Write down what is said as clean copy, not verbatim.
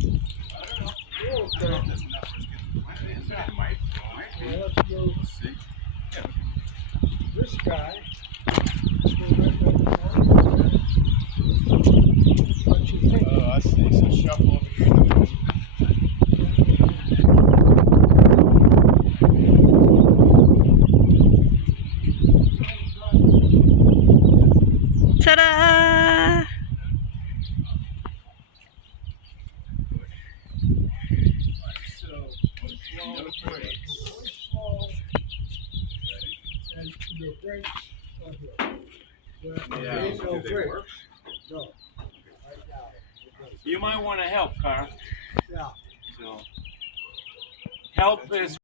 Well, let's move this guy. What you think? Oh, I see. So shuffle over here in the middle. Ta-da! So, no brakes. Really slow, and your brakes are here. There Yeah. ain't no Do they brakes. work? No. Right now. You might want to help, Carl. Yeah. So, help is